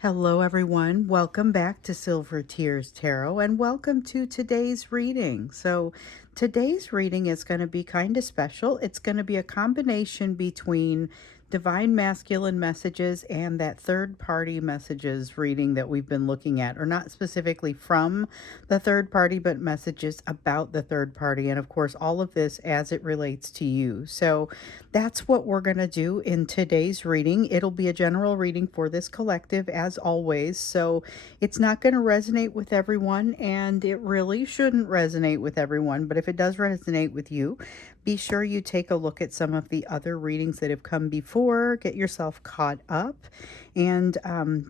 Hello, everyone. Welcome back to Silver Tears Tarot and welcome to today's reading. So, today's reading is going to be kind of special. It's going to be a combination between divine masculine messages and that third party messages reading that we've been looking at, or not specifically from the third party, but messages about the third party. And of course, all of this as it relates to you. So, that's what we're going to do in today's reading. It'll be a general reading for this collective, as always. So it's not going to resonate with everyone, and it really shouldn't resonate with everyone. But if it does resonate with you, be sure you take a look at some of the other readings that have come before, get yourself caught up, and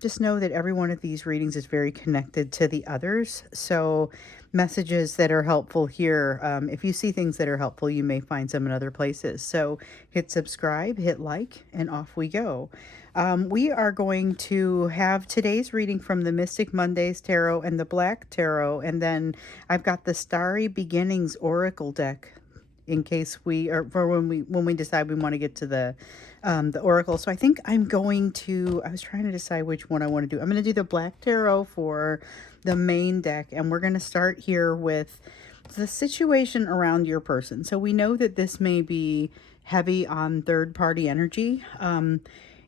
just know that every one of these readings is very connected to the others. So messages that are helpful here. If you see things that are helpful, you may find some in other places. So hit subscribe, hit like, and off we go. We are going to have today's reading from the Mystic Mondays Tarot and the Black Tarot, and then I've got the Starry Beginnings Oracle deck in case we or for when we decide we want to get to the oracle. So I think I was trying to decide which one I want to do. I'm going to do the Black Tarot for the main deck, and we're going to start here with the situation around your person. So we know that this may be heavy on third party energy.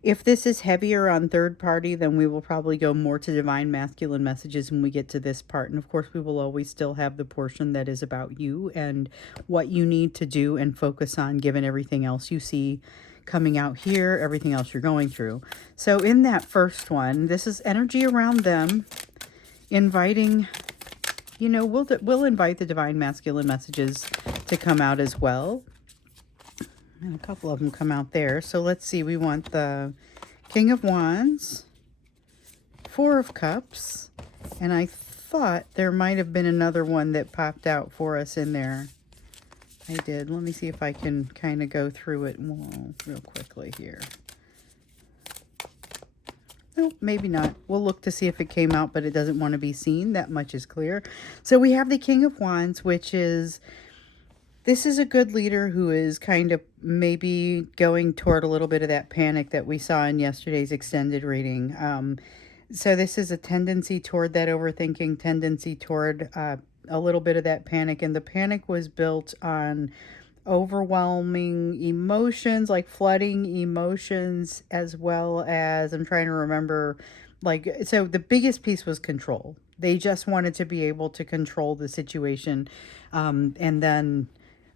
If this is heavier on third party, then we will probably go more to divine masculine messages when we get to this part. And of course, we will always still have the portion that is about you and what you need to do and focus on, given everything else you see coming out here, everything else you're going through. So in that first one, this is energy around them, inviting, we'll invite the divine masculine messages to come out as well. And a couple of them come out there. So let's see. We want the King of Wands, Four of Cups, and I thought there might have been another one that popped out for us in there. I did. Let me see if I can kind of go through it real quickly here. Nope, maybe not. We'll look to see if it came out, but it doesn't want to be seen. That much is clear. So we have the King of Wands, which is... this is a good leader who is kind of maybe going toward a little bit of that panic that we saw in yesterday's extended reading. So this is a tendency toward that overthinking, tendency toward a little bit of that panic. And the panic was built on overwhelming emotions, like flooding emotions, as well as, I'm trying to remember, so the biggest piece was control. They just wanted to be able to control the situation. And then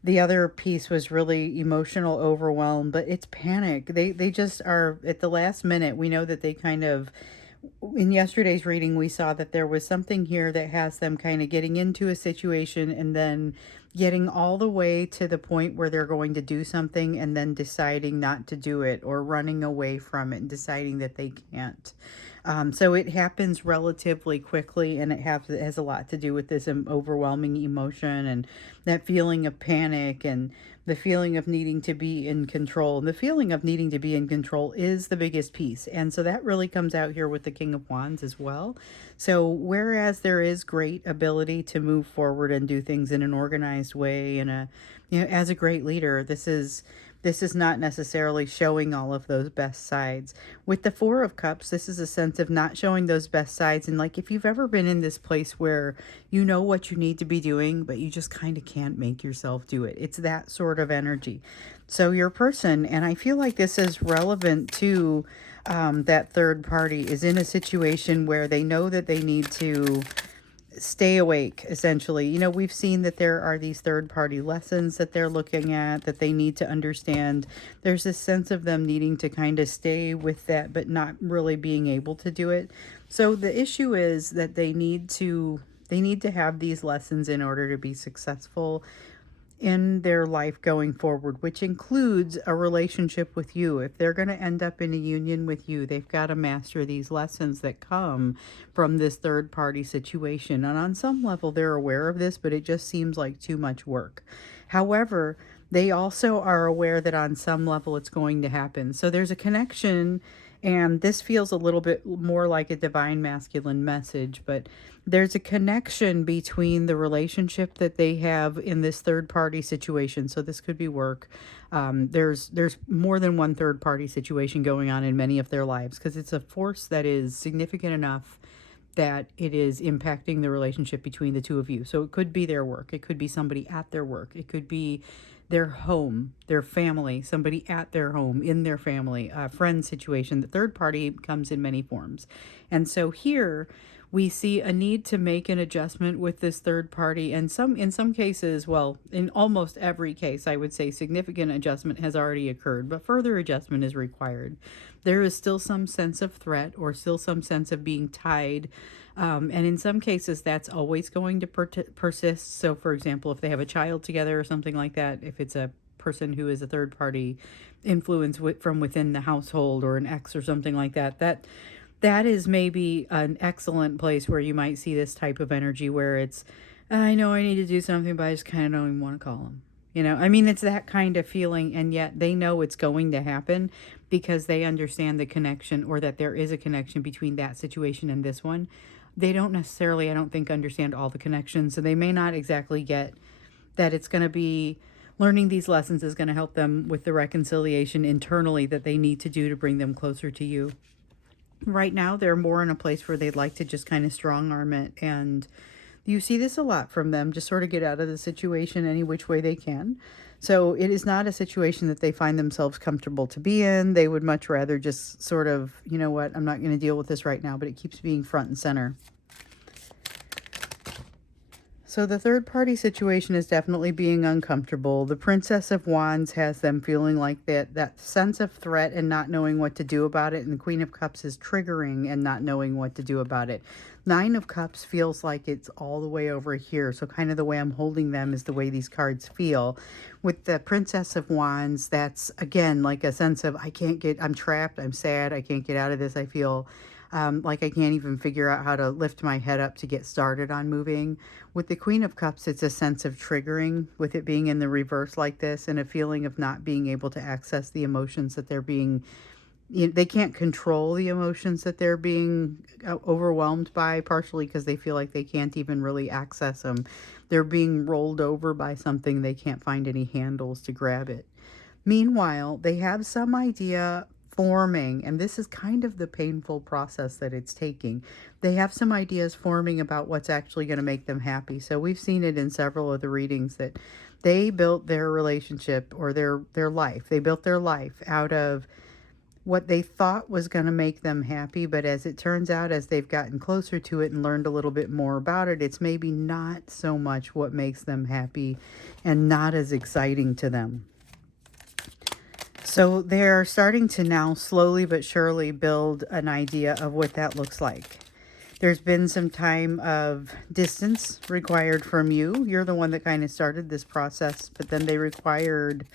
the other piece was really emotional overwhelm, but it's panic. They just are at the last minute. We know that they kind of, in yesterday's reading, we saw that there was something here that has them kind of getting into a situation and then getting all the way to the point where they're going to do something and then deciding not to do it, or running away from it and deciding that they can't. So it happens relatively quickly, and it has a lot to do with this overwhelming emotion and that feeling of panic and the feeling of needing to be in control. And the feeling of needing to be in control is the biggest piece. And so that really comes out here with the King of Wands as well. So whereas there is great ability to move forward and do things in an organized way, and as a great leader, this is not necessarily showing all of those best sides. With the Four of Cups, this is a sense of not showing those best sides. And like, if you've ever been in this place where you know what you need to be doing, but you just kind of can't make yourself do it. It's that sort of energy. So your person, and I feel like this is relevant to that third party, is in a situation where they know that they need to stay awake, essentially. We've seen that there are these third party lessons that they're looking at, that they need to understand. There's this sense of them needing to kind of stay with that, but not really being able to do it. So the issue is that they need to have these lessons in order to be successful in their life going forward, which includes a relationship with you. If they're going to end up in a union with you, they've got to master these lessons that come from this third party situation. And on some level, they're aware of this, but it just seems like too much work. However, they also are aware that on some level it's going to happen. So there's a connection And this feels a little bit more like a divine masculine message, but there's a connection between the relationship that they have in this third party situation. So this could be work. There's more than one third party situation going on in many of their lives, because it's a force that is significant enough that it is impacting the relationship between the two of you. So it could be their work, it could be somebody at their work, it could be their home, their family, somebody at their home, in their family, a friend situation. The third party comes in many forms. And so here we see a need to make an adjustment with this third party, and in some cases, well, in almost every case, I would say significant adjustment has already occurred, but further adjustment is required. There is still some sense of threat, or still some sense of being tied, and in some cases that's always going to persist. So for example, if they have a child together or something like that, if it's a person who is a third party influence from within the household, or an ex or something like that, that is maybe an excellent place where you might see this type of energy, where it's, I know I need to do something, but I just kind of don't even want to call them. I mean, it's that kind of feeling, and yet they know it's going to happen because they understand the connection, or that there is a connection between that situation and this one. They don't necessarily, I don't think, understand all the connections, so they may not exactly get that it's going to be learning these lessons is going to help them with the reconciliation internally that they need to do to bring them closer to you. Right now, they're more in a place where they'd like to just kind of strong arm it, and you see this a lot from them, just sort of get out of the situation any which way they can. So it is not a situation that they find themselves comfortable to be in. They would much rather just sort of, you know what, I'm not going to deal with this right now, but it keeps being front and center. So the third party situation is definitely being uncomfortable. The Princess of Wands has them feeling like that sense of threat and not knowing what to do about it. And the Queen of Cups is triggering and not knowing what to do about it. Nine of Cups feels like it's all the way over here. So kind of the way I'm holding them is the way these cards feel. With the Princess of Wands, that's again like a sense of I'm trapped, I'm sad, I can't get out of this. I feel like I can't even figure out how to lift my head up to get started on moving. With the Queen of Cups, it's a sense of triggering, with it being in the reverse like this, and a feeling of not being able to access the emotions that they're being, they can't control the emotions that they're being overwhelmed by, partially because they feel like they can't even really access them. They're being rolled over by something, they can't find any handles to grab it. Meanwhile, they have some idea forming, and this is kind of the painful process that it's taking. They have some ideas forming about what's actually going to make them happy. So we've seen it in several of the readings that they built their relationship, or their life. They built their life out of what they thought was going to make them happy, but as it turns out, as they've gotten closer to it and learned a little bit more about it, it's maybe not so much what makes them happy and not as exciting to them. So they're starting to now slowly but surely build an idea of what that looks like. There's been some time of distance required from you. You're the one that kind of started this process, but then they required,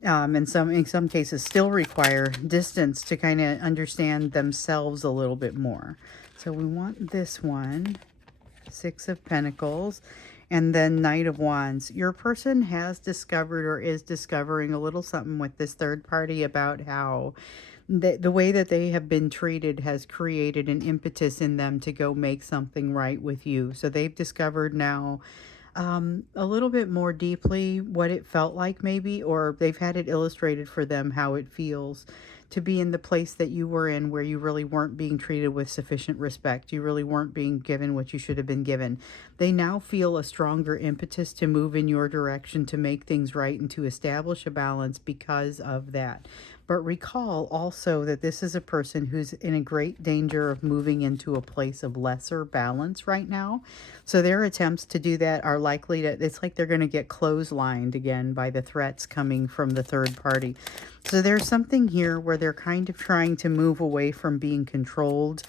in some cases still require, distance to kind of understand themselves a little bit more. So we want this one, Six of Pentacles. And then Knight of Wands. Your person has discovered, or is discovering, a little something with this third party about how the way that they have been treated has created an impetus in them to go make something right with you. So they've discovered now a little bit more deeply what it felt like, maybe, or they've had it illustrated for them how it feels to be in the place that you were in, where you really weren't being treated with sufficient respect. You really weren't being given what you should have been given. They now feel a stronger impetus to move in your direction, to make things right, and to establish a balance because of that. But recall also that this is a person who's in a great danger of moving into a place of lesser balance right now. So their attempts to do that are likely to, it's like they're going to get clotheslined again by the threats coming from the third party. So there's something here where they're kind of trying to move away from being controlled.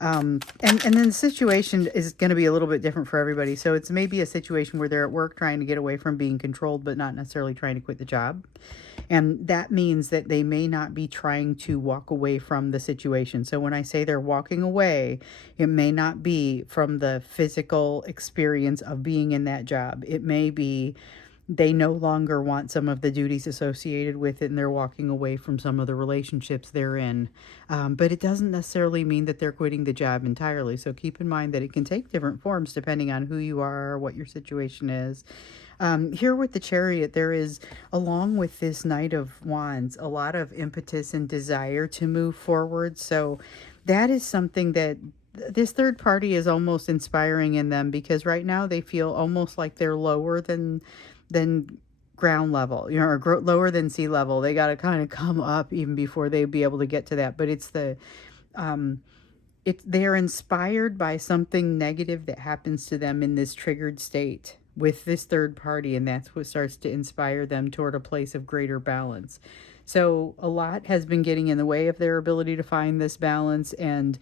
And then the situation is going to be a little bit different for everybody. So it's maybe a situation where they're at work trying to get away from being controlled, but not necessarily trying to quit the job. And that means that they may not be trying to walk away from the situation. So when I say they're walking away, it may not be from the physical experience of being in that job. It may be they no longer want some of the duties associated with it, and they're walking away from some of the relationships they're in. But it doesn't necessarily mean that they're quitting the job entirely. So keep in mind that it can take different forms depending on who you are, what your situation is. Here with the Chariot, there is, along with this Knight of Wands, a lot of impetus and desire to move forward. So that is something that this third party is almost inspiring in them, because right now they feel almost like they're lower than ground level, you know, or lower than sea level. They got to kind of come up even before they be able to get to that. But it's they're inspired by something negative that happens to them in this triggered state with this third party, and that's what starts to inspire them toward a place of greater balance. So a lot has been getting in the way of their ability to find this balance, and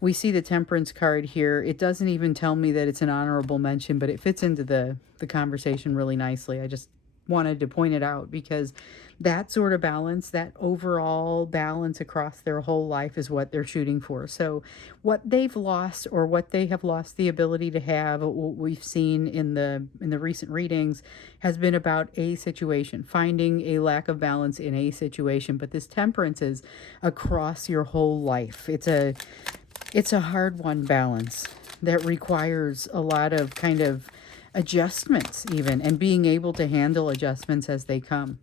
we see the Temperance card here. It doesn't even tell me that it's an honorable mention, but it fits into the conversation really nicely. I just wanted to point it out because that sort of balance, that overall balance across their whole life, is what they're shooting for. So what they've lost, or what they have lost the ability to have, what we've seen in the recent readings, has been about a situation, finding a lack of balance in a situation. But this Temperance is across your whole life. It's a hard one balance that requires a lot of kind of adjustments even, and being able to handle adjustments as they come.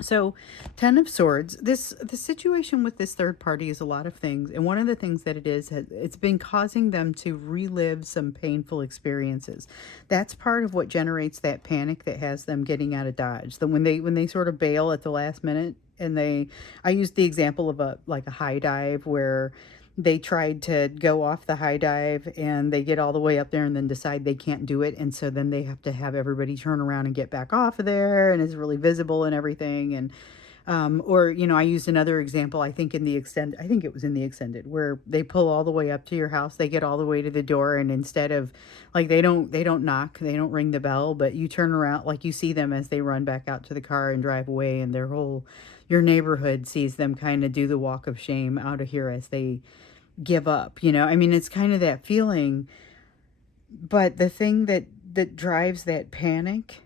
So 10 of Swords, the situation with this third party is a lot of things. And one of the things that it is, it's been causing them to relive some painful experiences. That's part of what generates that panic that has them getting out of Dodge. When they sort of bail at the last minute, and I used the example of a high dive where they tried to go off the high dive and they get all the way up there and then decide they can't do it. And so then they have to have everybody turn around and get back off of there, and it's really visible and everything. And, or, you know, I used another example, I think it was in the extended, where they pull all the way up to your house, they get all the way to the door, and instead of, like, they don't knock, they don't ring the bell, but you turn around, like, you see them as they run back out to the car and drive away, and your neighborhood sees them kind of do the walk of shame out of here as they give up, you know. I mean, it's kind of that feeling. But the thing that drives that panic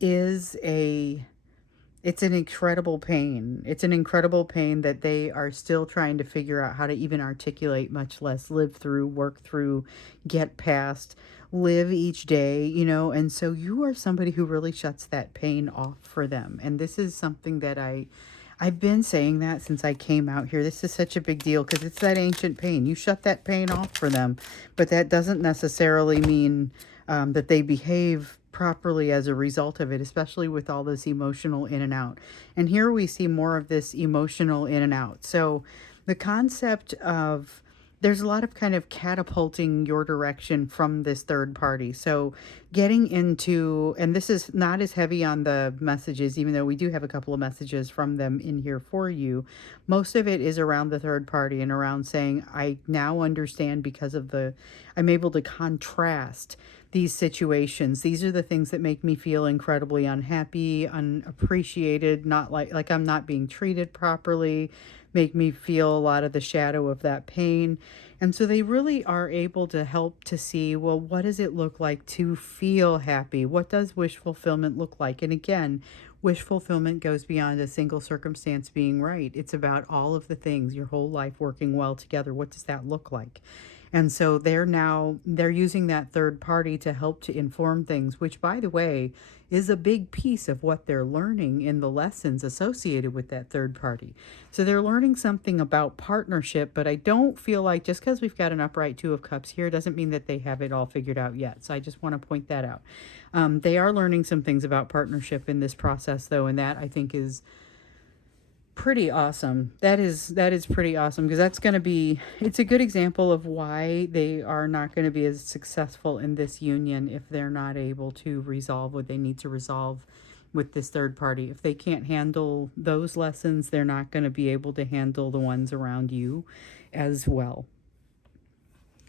is it's an incredible pain. It's an incredible pain that they are still trying to figure out how to even articulate, much less live through, work through, get past, live each day, you know. And so you are somebody who really shuts that pain off for them. And this is something that I've been saying that since I came out here. This is such a big deal because it's that ancient pain. You shut that pain off for them, but that doesn't necessarily mean that they behave properly as a result of it, especially with all this emotional in and out. And here we see more of this emotional in and out. So the concept of, there's a lot of kind of catapulting your direction from this third party. So getting into, and this is not as heavy on the messages, even though we do have a couple of messages from them in here for you. Most of it is around the third party and around saying, I now understand because of I'm able to contrast these situations. These are the things that make me feel incredibly unhappy, unappreciated, not like I'm not being treated properly, make me feel a lot of the shadow of that pain. And so they really are able to help to see, well, what does it look like to feel happy? What does wish fulfillment look like? And again, wish fulfillment goes beyond a single circumstance being right. It's about all of the things, your whole life working well together. What does that look like? And so they're using that third party to help to inform things, which, by the way, is a big piece of what they're learning in the lessons associated with that third party. So they're learning something about partnership, but I don't feel like just because we've got an upright Two of Cups here doesn't mean that they have it all figured out yet. So I just want to point that out. They are learning some things about partnership in this process, though, and that I think is pretty awesome. That is pretty awesome, because it's a good example of why they are not going to be as successful in this union if they're not able to resolve what they need to resolve with this third party. If they can't handle those lessons, they're not going to be able to handle the ones around you as well.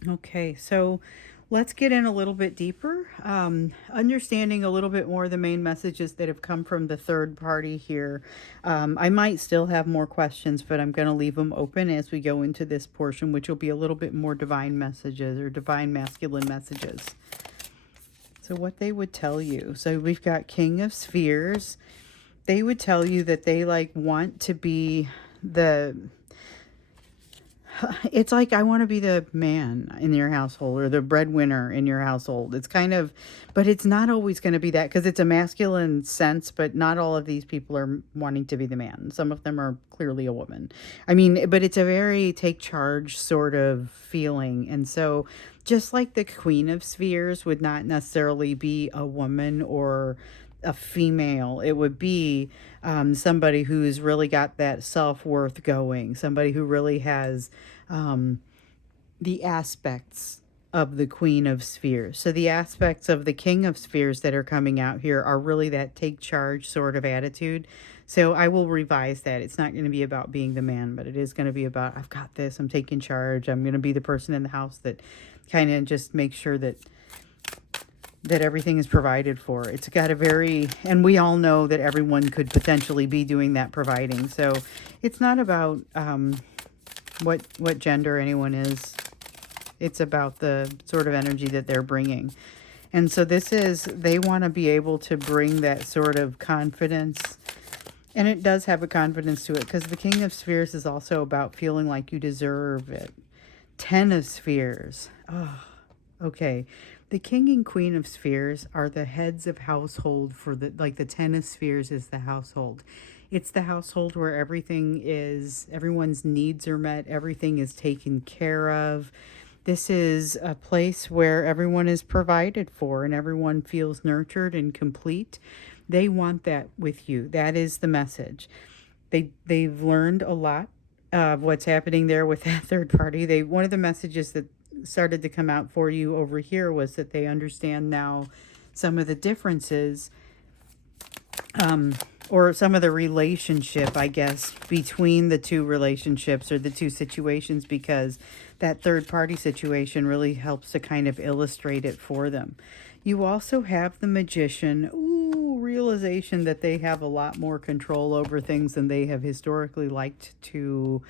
Okay, so let's get in a little bit deeper, understanding a little bit more the main messages that have come from the third party here. I might still have more questions, but I'm going to leave them open as we go into this portion, which will be a little bit more divine messages or divine masculine messages. So what they would tell you. So we've got King of Spheres. They would tell you that they like want to be the it's like I want to be the man in your household or the breadwinner in your household. It's kind of, but it's not always going to be that because it's a masculine sense, but not all of these people are wanting to be the man. Some of them are clearly a woman. I mean, but it's a very take charge sort of feeling. And so just like the Queen of Spheres would not necessarily be a woman or a female, it would be somebody who's really got that self-worth going, somebody who really has the aspects of the Queen of Spheres. So the aspects of the King of Spheres that are coming out here are really that take charge sort of attitude. So I will revise that. It's not going to be about being the man, but it is going to be about, I've got this, I'm taking charge, I'm going to be the person in the house that kind of just makes sure that everything is provided for. It's got a very, and we all know that everyone could potentially be doing that providing. So it's not about what gender anyone is. It's about the sort of energy that they're bringing. And so this is, they want to be able to bring that sort of confidence. And it does have a confidence to it because the King of Spheres is also about feeling like you deserve it. 10 of Spheres. Oh, okay. The King and Queen of Spheres are the heads of household for the, like the 10 of Spheres is the household. It's the household where everything is, everyone's needs are met, everything is taken care of. This is a place where everyone is provided for and everyone feels nurtured and complete. They want that with you. That is the message. They've learned a lot of what's happening there with that third party. One of the messages that started to come out for you over here was that they understand now some of the differences or some of the relationship, I guess, between the two relationships or the two situations, because that third party situation really helps to kind of illustrate it for them. You also have the Magician. Ooh, realization that they have a lot more control over things than they have historically liked to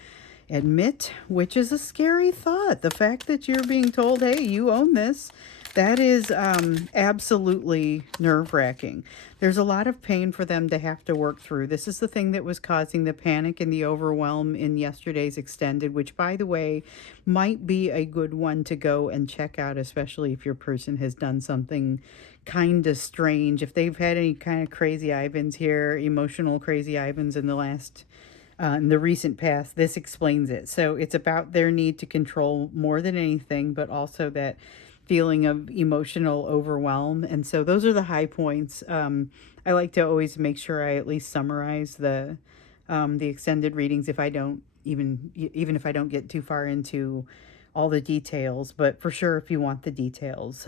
admit, which is a scary thought. The fact that you're being told, hey, you own this, that is absolutely nerve-wracking. There's a lot of pain for them to have to work through. This is the thing that was causing the panic and the overwhelm in yesterday's extended, which, by the way, might be a good one to go and check out, especially if your person has done something kind of strange. If they've had any kind of crazy Ivans here, emotional crazy Ivans in the last in the recent past, this explains it. So it's about their need to control more than anything, but also that feeling of emotional overwhelm. And so those are the high points. I like to always make sure I at least summarize the extended readings if I don't even if I don't get too far into all the details. But for sure, if you want the details,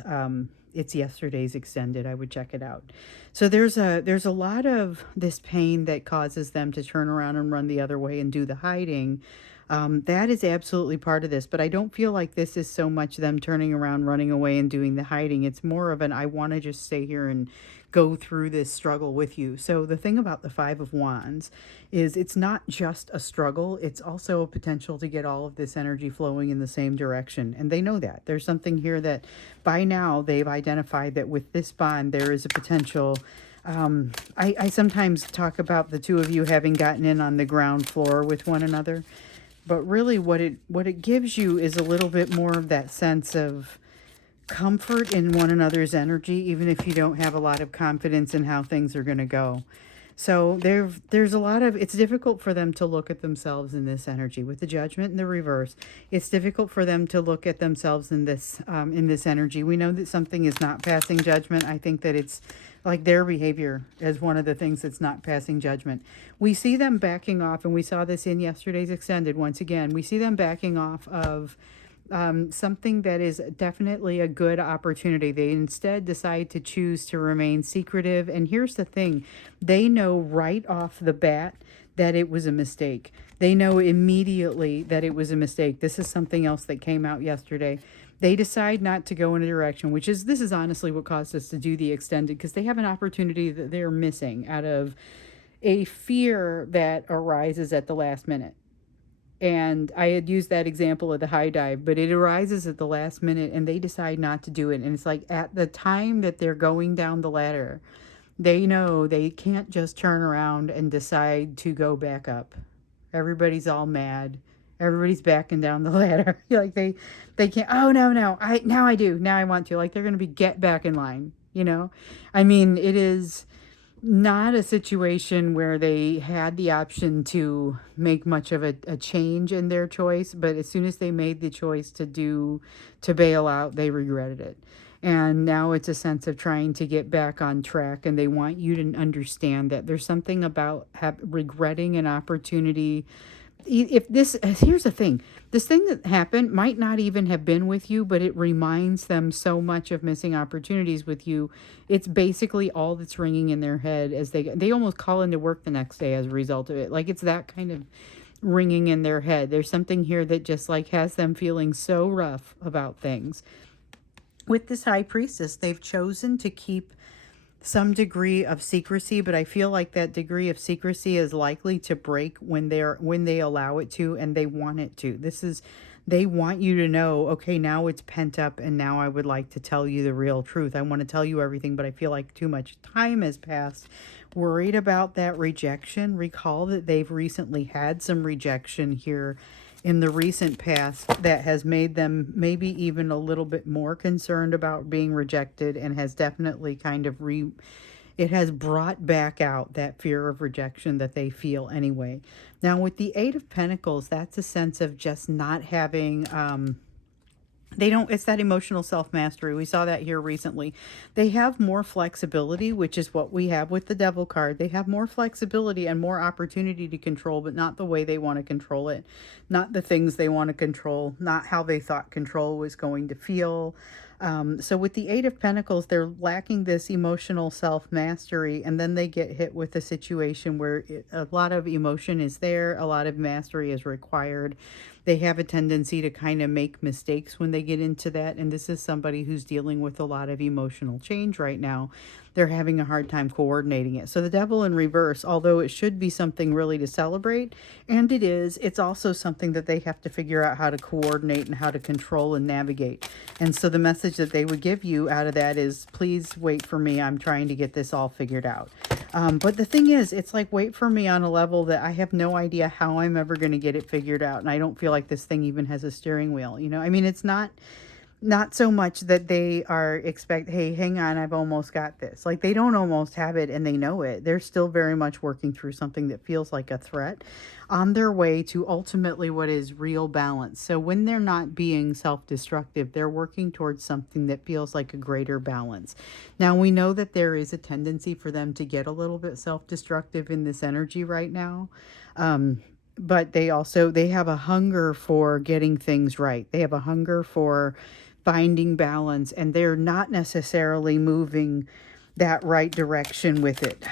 it's yesterday's extended. I would check it out. So there's a lot of this pain that causes them to turn around and run the other way and do the hiding. That is absolutely part of this, but I don't feel like this is so much them turning around, running away and doing the hiding. It's more of an, I want to just stay here and go through this struggle with you. So the thing about the Five of Wands is it's not just a struggle. It's also a potential to get all of this energy flowing in the same direction. And they know that. There's something here that by now they've identified that with this bond, there is a potential. I sometimes talk about the two of you having gotten in on the ground floor with one another. But really what it gives you is a little bit more of that sense of comfort in one another's energy, even if you don't have a lot of confidence in how things are going to go. So there's a lot of, it's difficult for them to look at themselves in this energy. With the Judgment in the reverse, it's difficult for them to look at themselves in this energy. We know that something is not passing judgment. I think that it's like their behavior is one of the things that's not passing judgment. We see them backing off, and we saw this in yesterday's extended once again. We see them backing off of something that is definitely a good opportunity. They instead decide to choose to remain secretive. And here's the thing. They know right off the bat that it was a mistake. They know immediately that it was a mistake. This is something else that came out yesterday. They decide not to go in a direction, this is honestly what caused us to do the extended, because they have an opportunity that they're missing out of a fear that arises at the last minute. And I had used that example of the high dive, but it arises at the last minute and they decide not to do it. And it's like at the time that they're going down the ladder, they know they can't just turn around and decide to go back up. Everybody's all mad. Everybody's backing down the ladder. Like they can't, oh no, now I do. Now I want to. Like they're going to be get back in line, you know? I mean, it is not a situation where they had the option to make much of a change in their choice, but as soon as they made the choice to bail out, they regretted it. And now it's a sense of trying to get back on track, and they want you to understand that there's something about regretting an opportunity. If this, here's the thing, this thing that happened might not even have been with you, but it reminds them so much of missing opportunities with you. It's basically all that's ringing in their head as they almost call into work the next day as a result of it. Like it's that kind of ringing in their head. There's something here that just like has them feeling so rough about things. With this high priestess, they've chosen to keep some degree of secrecy, but I feel like that degree of secrecy is likely to break when they allow it to, and they want it to. They want you to know, okay, now it's pent up and now I would like to tell you the real truth. I want to tell you everything, but I feel like too much time has passed. Worried about that rejection. Recall that they've recently had some rejection here in the recent past that has made them maybe even a little bit more concerned about being rejected, and has definitely kind of it has brought back out that fear of rejection that they feel anyway. Now with the Eight of Pentacles, that's a sense of just not having it's that emotional self-mastery. We saw that here recently. They have more flexibility, which is what we have with the Devil card. They have more flexibility and more opportunity to control, but not the way they want to control it, not the things they want to control, not how they thought control was going to feel. So with the Eight of Pentacles, they're lacking this emotional self-mastery, and then they get hit with a situation where a lot of emotion is there, a lot of mastery is required. They have a tendency to kind of make mistakes when they get into that, and this is somebody who's dealing with a lot of emotional change right now. They're having a hard time coordinating it. So the Devil in reverse, although it should be something really to celebrate, and it is, it's also something that they have to figure out how to coordinate and how to control and navigate. And so the message that they would give you out of that is, please wait for me. I'm trying to get this all figured out. But the thing is, it's like, wait for me on a level that I have no idea how I'm ever going to get it figured out. And I don't feel like this thing even has a steering wheel. You know, I mean, it's not so much that they are hey, hang on, I've almost got this. Like they don't almost have it and they know it. They're still very much working through something that feels like a threat on their way to ultimately what is real balance. So when they're not being self-destructive, they're working towards something that feels like a greater balance. Now we know that there is a tendency for them to get a little bit self-destructive in this energy right now. But they have a hunger for getting things right. They have a hunger for finding balance, and they're not necessarily moving that right direction with it.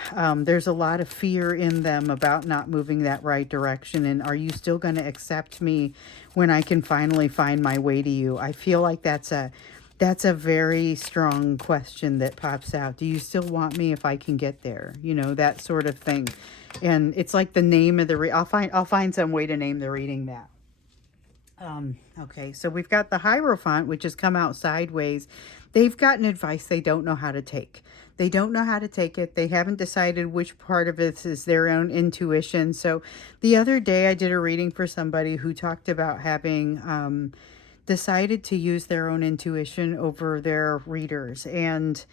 There's a lot of fear in them about not moving that right direction. And are you still going to accept me when I can finally find my way to you? I feel like that's a very strong question that pops out. Do you still want me if I can get there? You know, that sort of thing. And it's like the name of the I'll find some way to name the reading that. Okay, so we've got the Hierophant, which has come out sideways. They've gotten advice they don't know how to take. They don't know how to take it. They haven't decided which part of it is their own intuition. So the other day I did a reading for somebody who talked about having decided to use their own intuition over their readers. And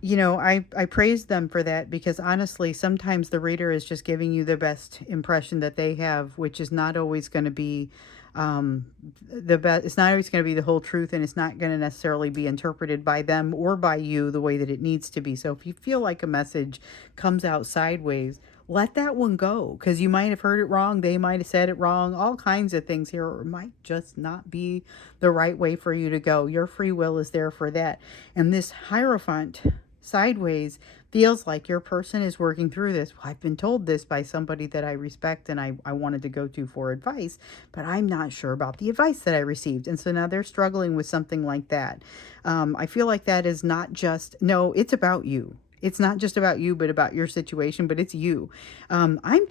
you know, I praise them for that, because honestly, sometimes the reader is just giving you the best impression that they have, which is not always going to be the best. It's not always going to be the whole truth, and it's not going to necessarily be interpreted by them or by you the way that it needs to be. So if you feel like a message comes out sideways, let that one go, because you might have heard it wrong. They might have said it wrong. All kinds of things here. It might just not be the right way for you to go. Your free will is there for that. And this Hierophant sideways feels like your person is working through this. Well, I've been told this by somebody that I respect and I wanted to go to for advice, but I'm not sure about the advice that I received. And so now they're struggling with something like that. I feel like that is not just, it's about you. It's not just about you, but about your situation, but it's you. I'm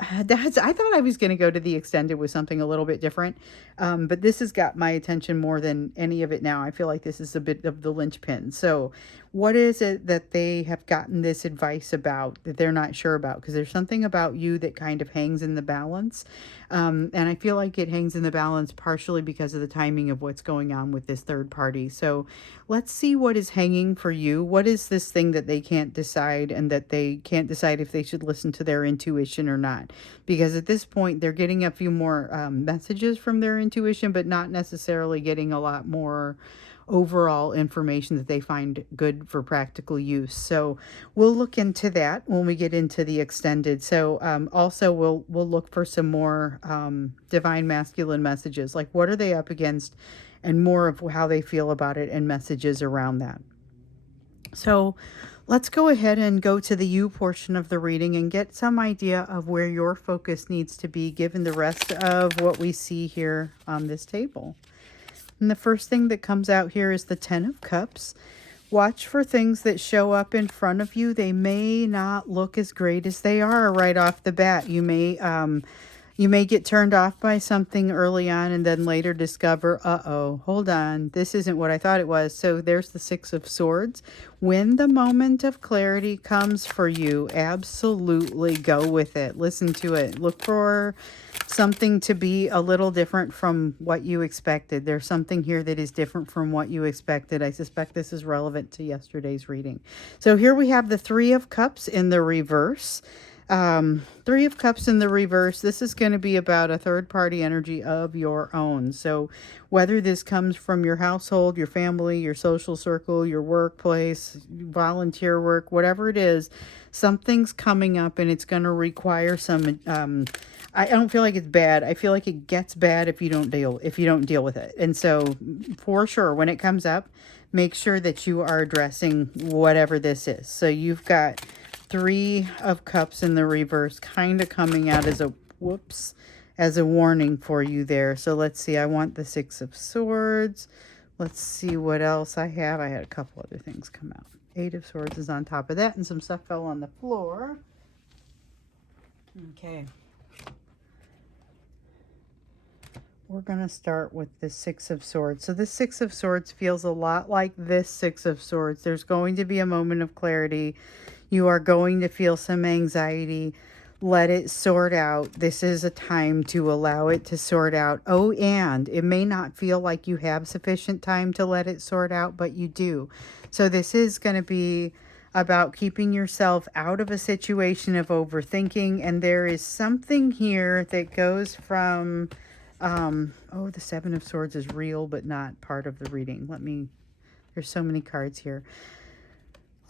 I thought I was going to go to the extended with something a little bit different, but this has got my attention more than any of it now. I feel like this is a bit of the linchpin. So, what is it that they have gotten this advice about that they're not sure about? Because there's something about you that kind of hangs in the balance, and I feel like it hangs in the balance partially because of the timing of what's going on with this third party. So, let's see what is hanging for you. What is this thing that they can't decide, and that they can't decide if they should listen to their intuition or not? Because at this point, they're getting a few more messages from their intuition, but not necessarily getting a lot more overall information that they find good for practical use. So we'll look into that when we get into the extended. So also we'll look for some more divine masculine messages, like what are they up against, and more of how they feel about it and messages around that. So let's go ahead and go to the you portion of the reading and get some idea of where your focus needs to be given the rest of what we see here on this table. And the first thing that comes out here is the Ten of Cups. Watch for things that show up in front of you. They may not look as great as they are right off the bat. You may get turned off by something early on and then later discover, uh-oh, hold on, this isn't what I thought it was. So there's the Six of Swords. When the moment of clarity comes for you, absolutely go with it. Listen to it. Look for something to be a little different from what you expected. There's something here that is different from what you expected. I suspect this is relevant to yesterday's reading. So here we have the Three of Cups in the reverse. Three of Cups in the reverse. This is going to be about a third party energy of your own. So whether this comes from your household, your family, your social circle, your workplace, volunteer work, whatever it is, something's coming up and it's going to require some, I don't feel like it's bad. I feel like it gets bad if you don't deal with it. And so for sure, when it comes up, make sure that you are addressing whatever this is. So you've got Three of Cups in the reverse, kind of coming out as a as a warning for you there. So let's see. I want the Six of Swords. Let's see what else I have. I had a couple other things come out. Eight of Swords is on top of that, and some stuff fell on the floor. Okay. We're going to start with the Six of Swords. So this Six of Swords feels a lot like this Six of Swords. There's going to be a moment of clarity. You are going to feel some anxiety. Let it sort out. This is a time to allow it to sort out. Oh, and it may not feel like you have sufficient time to let it sort out, but you do. So this is going to be about keeping yourself out of a situation of overthinking. And there is something here that goes from, the Seven of Swords is real, but not part of the reading. There's so many cards here.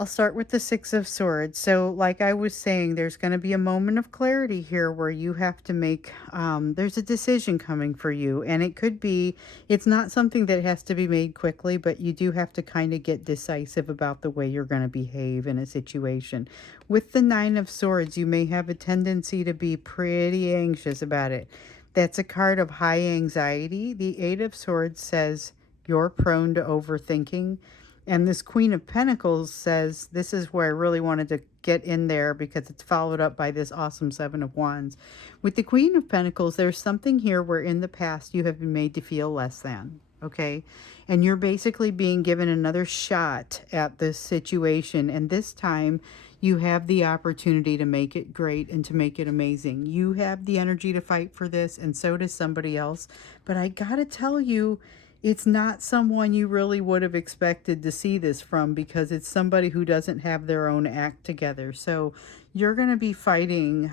I'll start with the Six of Swords. So like I was saying, there's going to be a moment of clarity here where you have to make, there's a decision coming for you. And it could be, it's not something that has to be made quickly, but you do have to kind of get decisive about the way you're going to behave in a situation. With the Nine of Swords, you may have a tendency to be pretty anxious about it. That's a card of high anxiety. The Eight of Swords says you're prone to overthinking. And this Queen of Pentacles says, this is where I really wanted to get in there because it's followed up by this awesome Seven of Wands. With the Queen of Pentacles, there's something here where in the past you have been made to feel less than, okay? And you're basically being given another shot at this situation. And this time you have the opportunity to make it great and to make it amazing. You have the energy to fight for this, and so does somebody else. But I gotta tell you, it's not someone you really would have expected to see this from, because it's somebody who doesn't have their own act together. So you're going to be fighting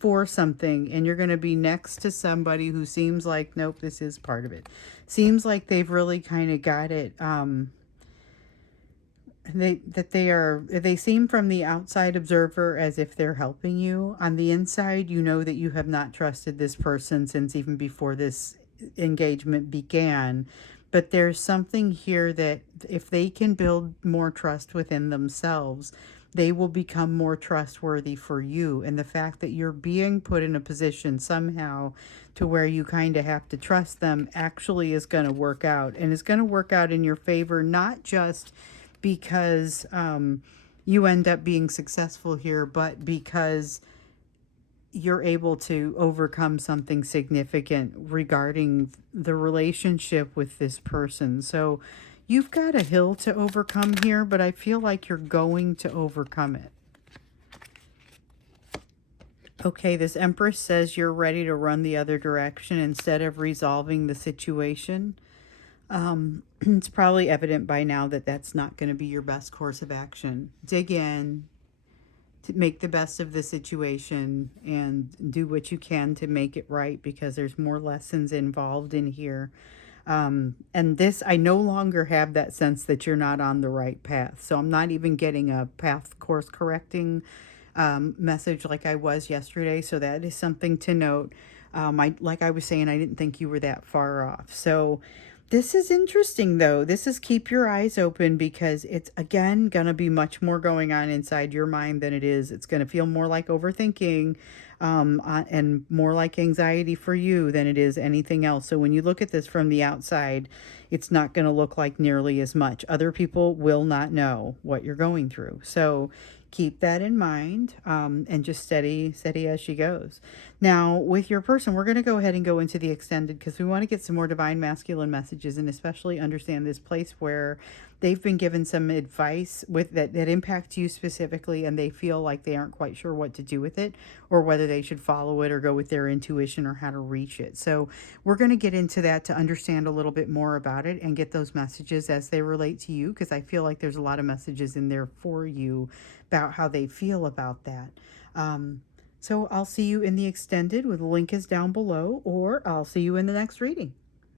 for something, and you're going to be next to somebody who seems like, nope, this is part of it. Seems like they've really kind of got it. They seem from the outside observer as if they're helping you. On the inside, you know that you have not trusted this person since even before this engagement began, but there's something here that if they can build more trust within themselves, they will become more trustworthy for you. And the fact that you're being put in a position somehow to where you kind of have to trust them actually is going to work out, and it's going to work out in your favor, not just because you end up being successful here, but because you're able to overcome something significant regarding the relationship with this person. So you've got a hill to overcome here, but I feel like you're going to overcome it. Okay, this Empress says you're ready to run the other direction instead of resolving the situation. It's probably evident by now that that's not going to be your best course of action. Dig in, to make the best of the situation and do what you can to make it right, because there's more lessons involved in here. And this, I no longer have that sense that you're not on the right path. So I'm not even getting a path course correcting message like I was yesterday. So that is something to note. Like I was saying, I didn't think you were that far off. So this is interesting, though. This is keep your eyes open, because it's, again, going to be much more going on inside your mind than it is. It's going to feel more like overthinking and more like anxiety for you than it is anything else. So when you look at this from the outside, it's not going to look like nearly as much. Other people will not know what you're going through. So keep that in mind, and just steady as she goes. Now, with your person, we're going to go ahead and go into the extended, because we want to get some more divine masculine messages, and especially understand this place where they've been given some advice with that impacts you specifically, and they feel like they aren't quite sure what to do with it, or whether they should follow it or go with their intuition, or how to reach it. So we're going to get into that to understand a little bit more about it and get those messages as they relate to you, because I feel like there's a lot of messages in there for you about how they feel about that. So I'll see you in the extended, with the link is down below, or I'll see you in the next reading.